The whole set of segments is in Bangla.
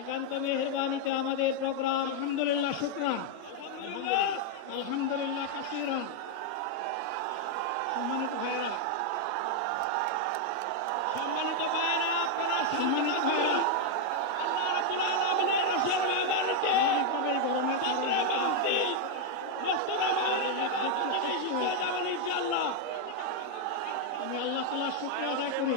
একান্ত মেহরবানিতে আমাদের প্রোগ্রাম। আলহামদুলিল্লাহ শুক্রান। আলহামদুলিল্লাহ। কাসিরান। সম্মানিত ভাইয়েরা। সম্মানিত আপনারা সম্মানিত ভাইয়েরা। আল্লাহ রাব্বুল আলামিনের রসুল মেহমানিতে এই গরমের কারণে বাউতি মস্তরা মাহমুদের বাউতিতে শিক্ষা যাবেন ইনশাআল্লাহ আমি আল্লাহ তাআলার শুকরিয়া আদায় করি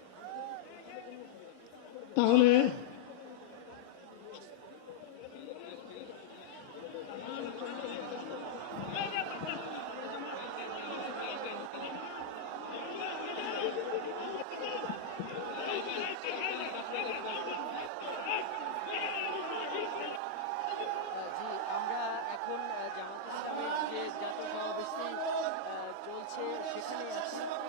তাহলে এখন জামাত ইসলামের যে জাতীয় সমাবেশটি চলছে সেখানে